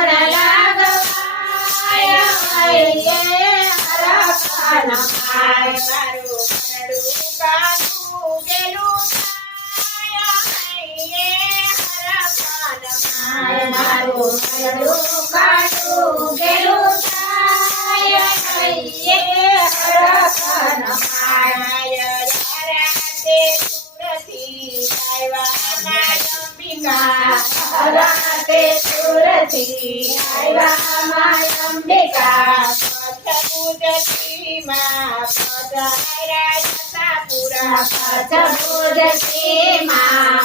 ગુણ લાગવાય હૈયે હરખન માય મારું મનડું કાઢું ગેલું થાય હૈયે હરખન માય મારું મનડું કાઢું ગેલું થાય હૈયે હરખન માય રાતે સુરથી આવ્યા અંબિકા રાતે સુરથી આવ્યા અંબિકા પથપુજતીમાં પધાર્યા જસાપુરા પથપુજતીમાં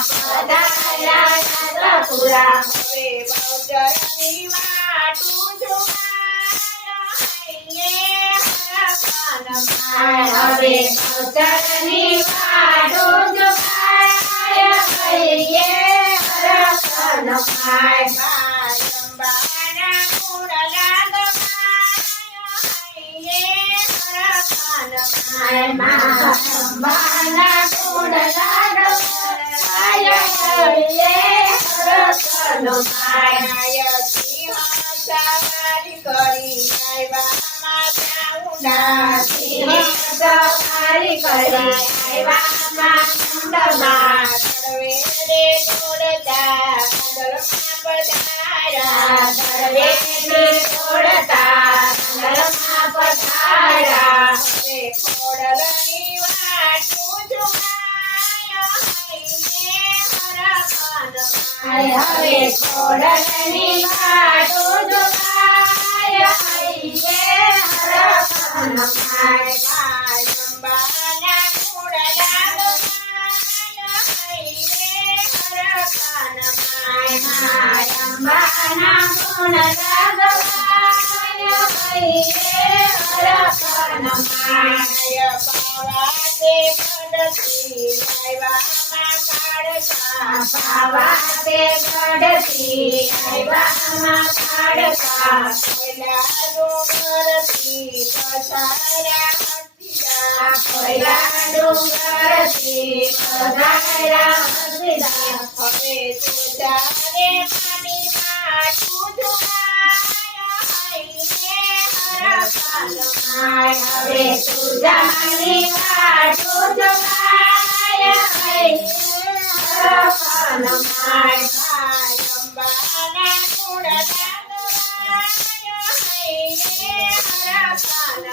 પધાર્યા જસાપુરા હવે બહુચરની વાટું જોવાય હૈયે હરખન માય હવે બહુચરની વાટું જોવાય હૈયે હરખન માય અંબાના ગુણ લાગવાય હૈયે હરખન માય અંબાના ગુણ લાગવાય હૈયે હરખન માય સિંહ સવારી કરી આવ્યા માતા ઉડા સિંહ સવારી કરી આવ્યા માતા તળવે રે તોડતા મંગલમાં પધાર્યા તળવે રે તોડતા મંગલમાં પધાર્યા હવે ખોડલની વાટું જોવાય હૈયે હરખન માય હવે ખોડલની વાટું જોવાય હૈયે હરખન માય અંબાના ગુણ લાગવાય હૈયે હરખન માય અંબાના ગુણ લાગવાય હૈયે હરખન માય પાવાતે ગઢથી આવ્યા કાળકા પાવાતે ગઢથી આવ્યા કાળકા કોયલા ડુંગરથી પધાર્યા કોયલા ડુંગરથી પધાર્યા હવે તુજારે માની વાટું જોવાય હૈયે હરખન માય હવે તુજારી વાટું જોવાય હૈયે હરખન માય અંબાના ગુણ લાગવાય હૈયે હરખન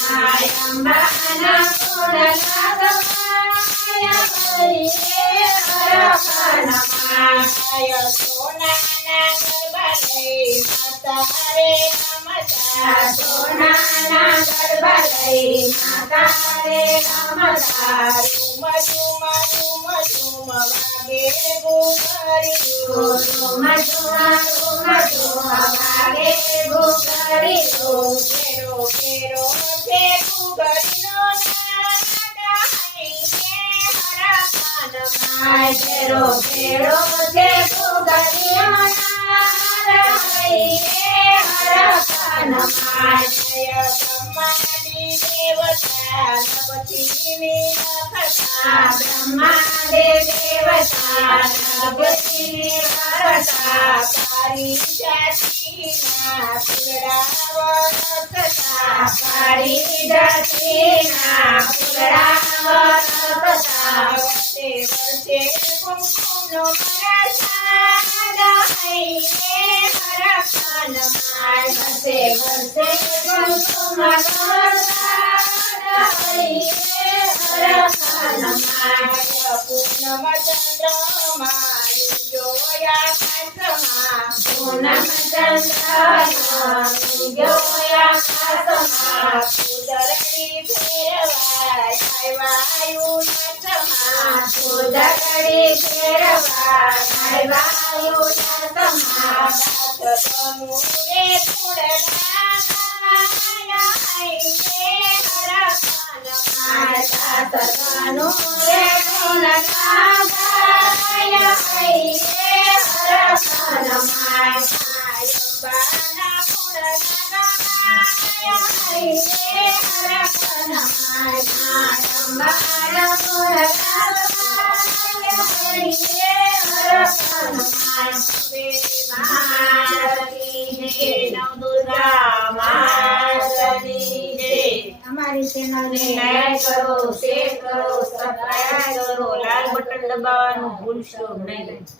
માય અંબાના ગુણ લાગવાય હૈયે હરખન માય સોનાના ગરબા લઈ માતા રે રમતા સોનાના ગરબા લઈ માતા રે રમતા રૂમ ઝુમ વાગે ઘૂઘરીઓ રૂમ ઝુમ વાગે ઘૂઘરીઓ કેરો કેરો છે ઘૂઘરીનો નાદ હૈયે હરખન માય કેરો કેરો છે ઘૂઘરીનો નાદ હૈયે હરખન માય બ્રહ્માદી દેવતા નવતીની નખતા બ્રહ્માદેવ દેવતા નવતીની નખતા પારી જાતિના ફૂલડા વરસતા પારી જાતિના ફૂલડા વરસતા વર્ષે વર્ષે કુમકુમનો વરસાદ હૈયે હરખન માય વર્ષે વર્ષે કુમકુમનો વરસાદ હૈયે હરખન માય પૂનમ ચંદ્રમા જોયા કાંતમાં પૂનમ ચંદ્રમા જોયા કાંતમાં ઉદરડી ફેરવાય આવ્યા નથમાં ઉદરડી ફેરવાય આવ્યા નથમાં તનુ રે થોડલા હૈયે હરખન માય તનુ રે થોડલા હૈયે હરખન માય અંબાના ગુણ લાગવાય હૈયે હરખન માય અંબાના ગુણ લાગવાય હૈયે હરખન માય અમારી ચેનલને લાઈક કરો, શેર કરો, સબસ્ક્રાઇબ કરો, લાલ બટન દબાવવાનું ભૂલશો નહીં.